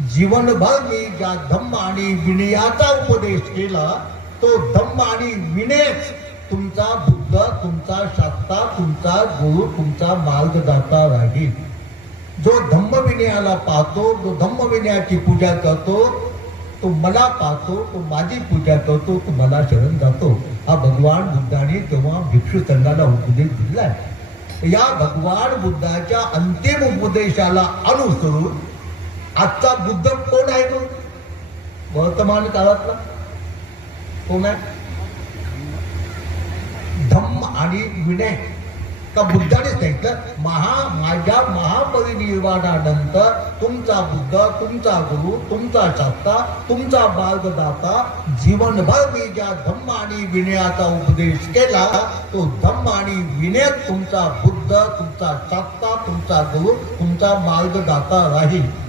जीवनभर मी ज्या धम्म आणि विनयाचा उपदेश केला तो धम्म आणि विनयच तुमचा बुद्ध, तुमचा शास्ता, तुमचा गुरु, तुमचा मार्गदाता राहील. जो धम्म विनयाला पाहतो, जो धम्म विनयाची पूजा करतो, तो मला पाहतो, तो माझी पूजा करतो, तो मला शरण जातो. हा भगवान बुद्धाने तेव्हा भिक्षू संघाला उपदेश दिलाय. या भगवान बुद्धाच्या अंतिम उपदेशाला अनुसरून आजचा बुद्ध कोण आहे? तो वर्तमान काळातला कोण आहे? धम्म आणि विनय. का बुद्धाने सांगितलं माझ्या महापरिनिर्वाणानंतर तुमचा बुद्ध, तुमचा गुरु, तुमचा शास्ता, तुमचा मार्गदाता, जीवनभर मी ज्या धम्म आणि विनयाचा उपदेश केला तो धम्म आणि विनय तुमचा बुद्ध, तुमचा शास्ता, तुमचा गुरु, तुमचा मार्गदाता राहील.